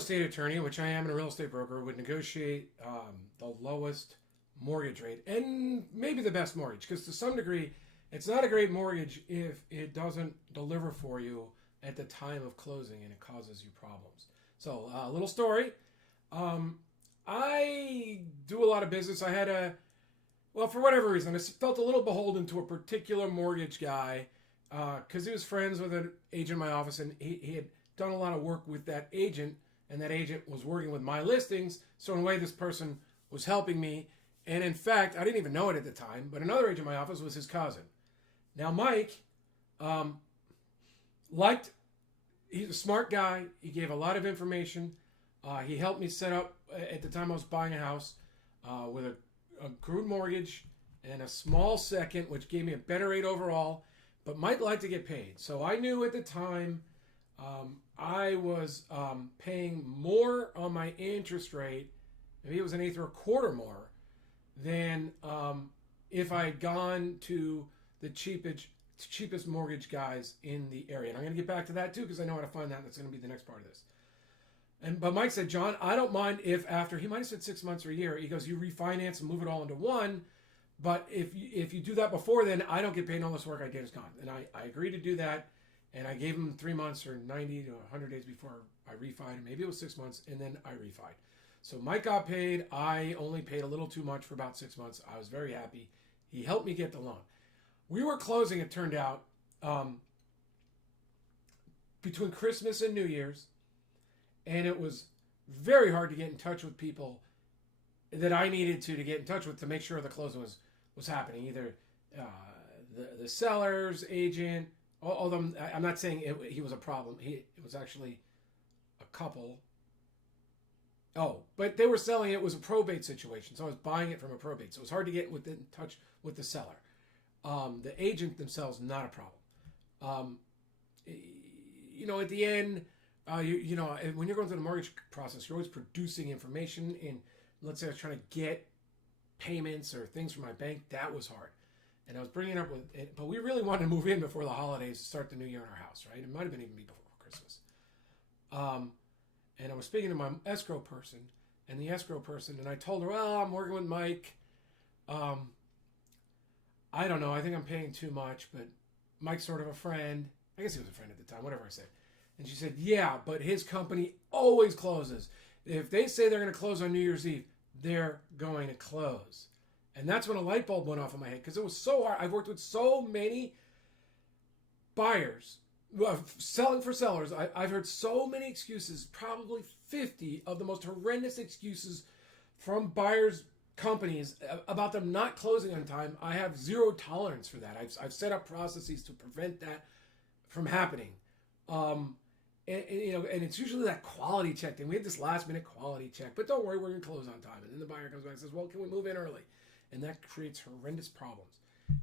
estate attorney, which I am, and a real estate broker, would negotiate the lowest mortgage rate and maybe the best mortgage, because to some degree, it's not a great mortgage if it doesn't deliver for you at the time of closing and it causes you problems. So, a little story. I do a lot of business. Well, for whatever reason, I felt a little beholden to a particular mortgage guy because he was friends with an agent in my office, and he had done a lot of work with that agent, and that agent was working with my listings. So in a way, this person was helping me. And in fact, I didn't even know it at the time, but another agent in my office was his cousin. Now, Mike he's a smart guy. He gave a lot of information. He helped me set up, at the time I was buying a house, with a crude mortgage and a small second, which gave me a better rate overall. But Mike liked to get paid. So I knew at the time I was paying more on my interest rate, maybe it was an eighth or a quarter more, than if I had gone to the cheapest mortgage guys in the area. And I'm going to get back to that too, because I know how to find that. And that's going to be the next part of this. But Mike said, John, I don't mind if after, he might have said 6 months or a year, he goes, you refinance and move it all into one. But if you do that before then, I don't get paid, and all this work I did is gone. And I agreed to do that. And I gave him 3 months or 90 to 100 days before I refied. And maybe it was 6 months, and then I refied. So Mike got paid. I only paid a little too much for about 6 months. I was very happy. He helped me get the loan. We were closing, it turned out, between Christmas and New Year's. And it was very hard to get in touch with people that I needed to get in touch with to make sure the closing was happening. Either the seller's agent, although I'm not saying he was a problem. It was actually a couple. Oh, but they were selling it. It was a probate situation. So I was buying it from a probate. So it was hard to get in touch with the seller. The agent themselves, not a problem. At the end, when you're going through the mortgage process, you're always producing information. And let's say I was trying to get payments or things from my bank. That was hard. And I was bringing it up with it, but we really wanted to move in before the holidays to start the new year in our house, right? It might have been even before Christmas. And I was speaking to my escrow person, and I told her, well, I'm working with Mike. I don't know. I think I'm paying too much, but Mike's sort of a friend. I guess he was a friend at the time, whatever I said. And she said, yeah, but his company always closes. If they say they're going to close on New Year's Eve, they're going to close. And that's when a light bulb went off in my head, because it was so hard. I've worked with so many buyers, selling for sellers. I've heard so many excuses, probably 50 of the most horrendous excuses from buyers' companies about them not closing on time. I have zero tolerance for that. I've set up processes to prevent that from happening. And it's usually that quality check thing. We had this last minute quality check, but don't worry, we're going to close on time. And then the buyer comes back and says, well, can we move in early? And that creates horrendous problems.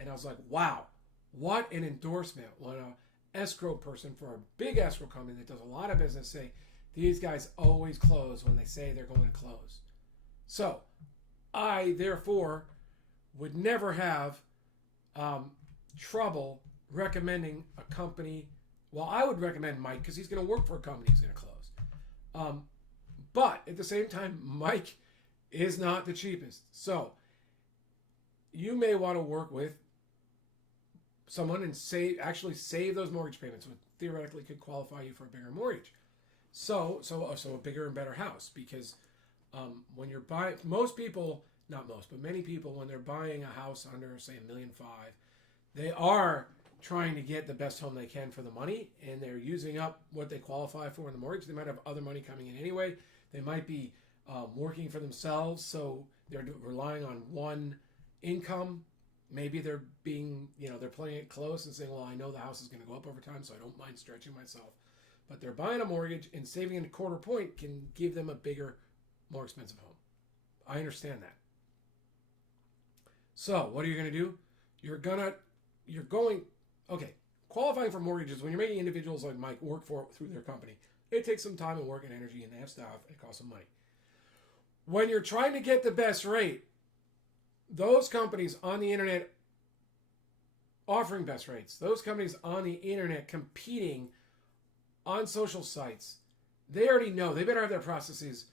And I was like, wow, what an endorsement when an escrow person for a big escrow company that does a lot of business say, these guys always close when they say they're going to close. So I, therefore, would never have trouble recommending a company. Well, I would recommend Mike because he's going to work for a company that's going to close. But at the same time, Mike is not the cheapest. So you may want to work with someone and save those mortgage payments, which theoretically could qualify you for a bigger mortgage. So a bigger and better house, because when you're buying, many people, when they're buying a house under, say, $1.5 million, they are trying to get the best home they can for the money, and they're using up what they qualify for in the mortgage. They might have other money coming in anyway. They might be working for themselves, so they're relying on one income. Maybe they're they're playing it close and saying, well, I know the house is going to go up over time, so I don't mind stretching myself. But they're buying a mortgage, and saving a quarter point can give them a bigger, more expensive home. I understand that. So what are you going to do? Okay, qualifying for mortgages, when you're making individuals like Mike work through their company, it takes some time and work and energy, and they have staff, and it costs them money. When you're trying to get the best rate, those companies on the internet offering best rates, those companies on the internet competing on social sites, they already know. They better have their processes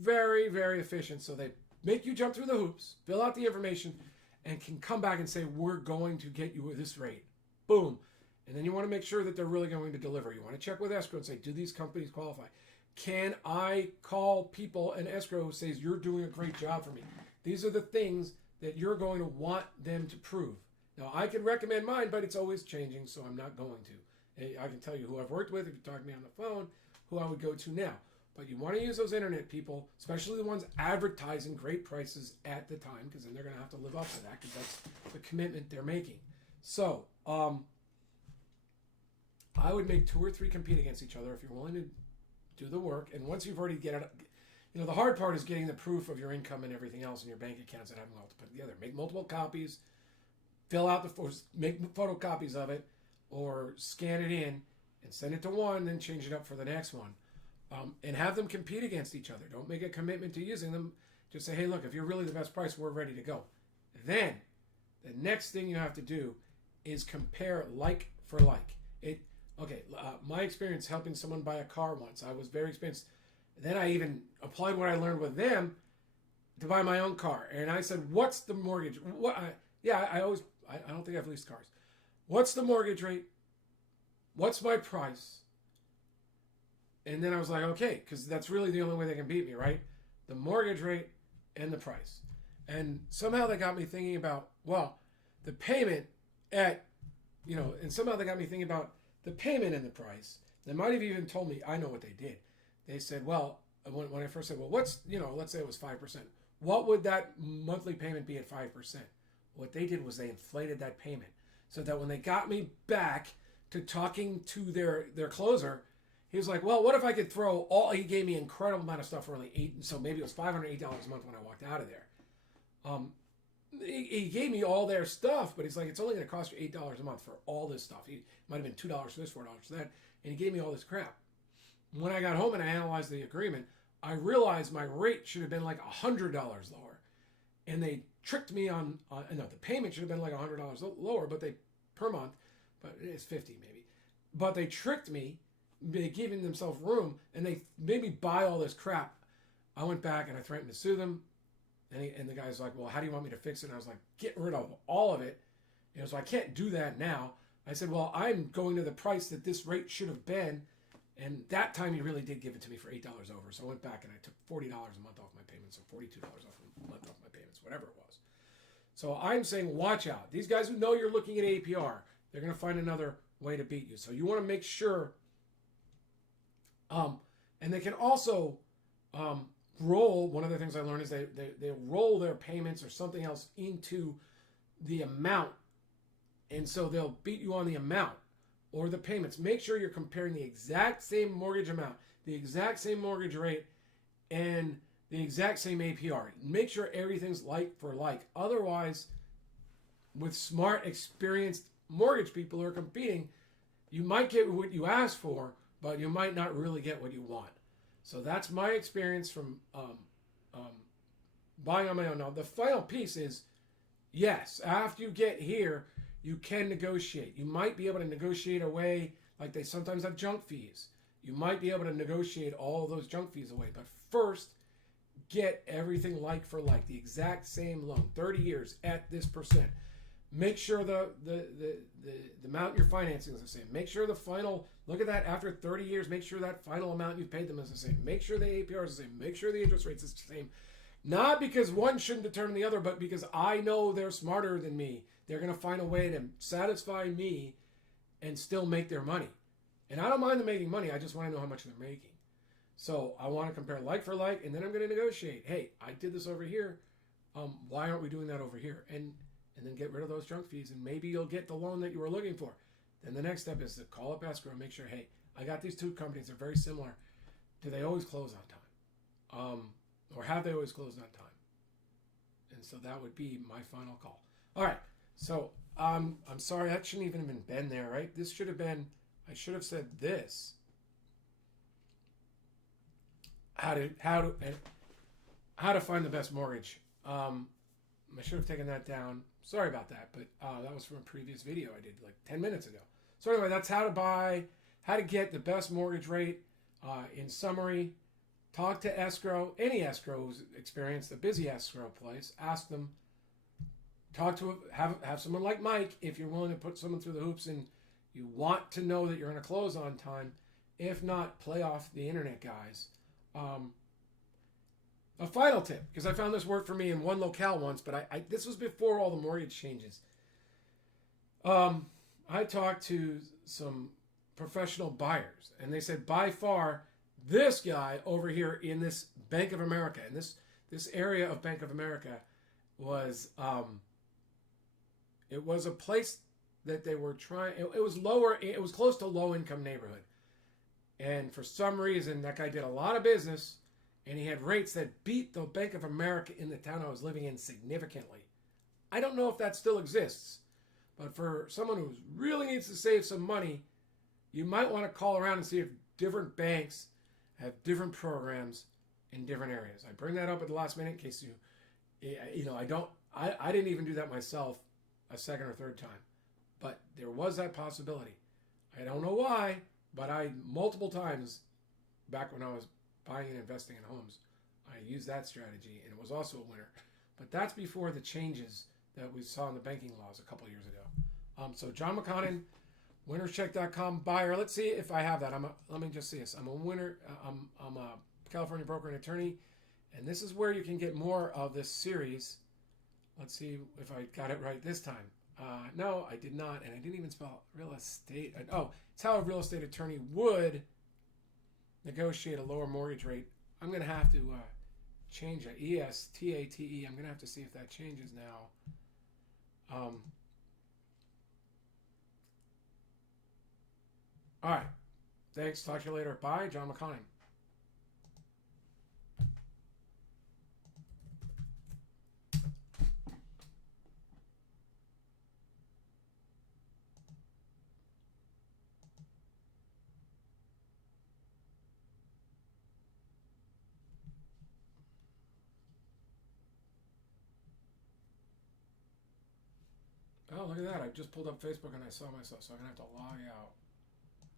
very, very efficient, so they make you jump through the hoops, fill out the information, and can come back and say, we're going to get you at this rate. Boom. And then you want to make sure that they're really going to deliver. You want to check with escrow and say, do these companies qualify? Can I call people and escrow who says, you're doing a great job for me? These are the things that you're going to want them to prove. Now, I can recommend mine, but it's always changing, so I'm not going to. I can tell you who I've worked with, if you're talking to me on the phone, who I would go to now. But you want to use those internet people, especially the ones advertising great prices at the time, because then they're going to have to live up to that, because that's the commitment they're making. So, I would make 2 or 3 compete against each other if you're willing to do the work. And once you've already get it, the hard part is getting the proof of your income and everything else in your bank accounts and having them all to put together. Make multiple copies, fill out make photocopies of it, or scan it in and send it to one, then change it up for the next one. And have them compete against each other. Don't make a commitment to using them. Just say, hey, look, if you're really the best price, we're ready to go. Then, the next thing you have to do is compare like for like. My experience helping someone buy a car once, I was very experienced. Then I even applied what I learned with them to buy my own car. And I said, what's the mortgage? I don't think I've leased cars. What's the mortgage rate? What's my price? And then I was like, okay, because that's really the only way they can beat me, right? The mortgage rate and the price. And somehow they got me thinking about, the payment and somehow they got me thinking about the payment and the price. They might have even told me, I know what they did. They said, when I first said, what's, let's say it was 5%. What would that monthly payment be at 5%? What they did was they inflated that payment so that when they got me back to talking to their closer, he was like, well, what if I could throw he gave me an incredible amount of stuff for only so maybe it was $508 a month when I walked out of there. He gave me all their stuff, but he's like, it's only going to cost you $8 a month for all this stuff. It might have been $2 for this, $4 for that. And he gave me all this crap. When I got home and I analyzed the agreement, I realized my rate should have been like $100 lower. And they tricked me the payment should have been like $100 lower, but per month, but it's 50 maybe. But they tricked me, they giving themselves room, and they made me buy all this crap. I went back and I threatened to sue them. And the guy's like, well, how do you want me to fix it? And I was like, get rid of all of it. So I can't do that now. I said, well, I'm going to the price that this rate should have been. And that time he really did give it to me for $8 over. So I went back and I took $40 a month off my payments, or $42 a month off my payments, whatever it was. So I'm saying, watch out. These guys who know you're looking at APR, they're going to find another way to beat you. So you want to make sure. And they can also roll. One of the things I learned is they roll their payments or something else into the amount. And so they'll beat you on the amount or the payments. Make sure you're comparing the exact same mortgage amount, the exact same mortgage rate, and the exact same APR. Make sure everything's like for like. Otherwise, with smart, experienced mortgage people who are competing, you might get what you asked for, but you might not really get what you want. So that's my experience from buying on my own. Now, the final piece is, yes, after you get here, you can negotiate. You might be able to negotiate away, like they sometimes have junk fees. You might be able to negotiate all those junk fees away. But first, get everything like for like, the exact same loan, 30 years at this percent. Make sure the amount you're financing is the same. Make sure the final, look at that after 30 years, make sure that final amount you've paid them is the same. Make sure the APR is the same. Make sure the interest rate is the same. Not because one shouldn't determine the other, but because I know they're smarter than me. They're going to find a way to satisfy me and still make their money. And I don't mind them making money. I just want to know how much they're making. So I want to compare like for like, and then I'm going to negotiate. Hey, I did this over here. Why aren't we doing that over here? And then get rid of those junk fees, and maybe you'll get the loan that you were looking for. Then the next step is to call up escrow and make sure, hey, I got these two companies. They're very similar. Do they always close on time? Or have they always closed on time? And so that would be my final call. All right. So I'm sorry. That shouldn't even have been there, right? This should have been, I should have said this. How to find the best mortgage. I should have taken that down. Sorry about that, but that was from a previous video I did like 10 minutes ago. So anyway, that's how to get the best mortgage rate In summary, talk to escrow, any escrow who's experienced a busy escrow place. Ask them. Talk to have someone like Mike if you're willing to put someone through the hoops and you want to know that you're going to close on time. If not, play off the internet guys. A final tip, because I found this worked for me in one locale once, but this was before all the mortgage changes. I talked to some professional buyers, and they said by far this guy over here in this Bank of America, in this area of Bank of America, was it was a place that they were trying. It was lower. It was close to low income neighborhood, and for some reason that guy did a lot of business, and he had rates that beat the Bank of America in the town I was living in significantly. I don't know if that still exists, but for someone who really needs to save some money, you might want to call around and see if different banks have different programs in different areas. I bring that up at the last minute in case I didn't even do that myself a second or third time, but there was that possibility. I don't know why, but multiple times back when I was buying and investing in homes, I used that strategy, and it was also a winner. But that's before the changes that we saw in the banking laws a couple of years ago. So John McConnon, winnerscheck.com buyer. Let's see if I have that. Let me just see this. I'm a winner. I'm a California broker and attorney, and this is where you can get more of this series. Let's see if I got it right this time. No, I did not, and I didn't even spell real estate. It's how a real estate attorney would negotiate a lower mortgage rate. I'm going to have to change that. ESTATE. I'm going to have to see if that changes now. All right. Thanks. Talk to you later. Bye. John McConnon. Oh, look at that. I just pulled up Facebook and I saw myself, so I'm going to have to log out.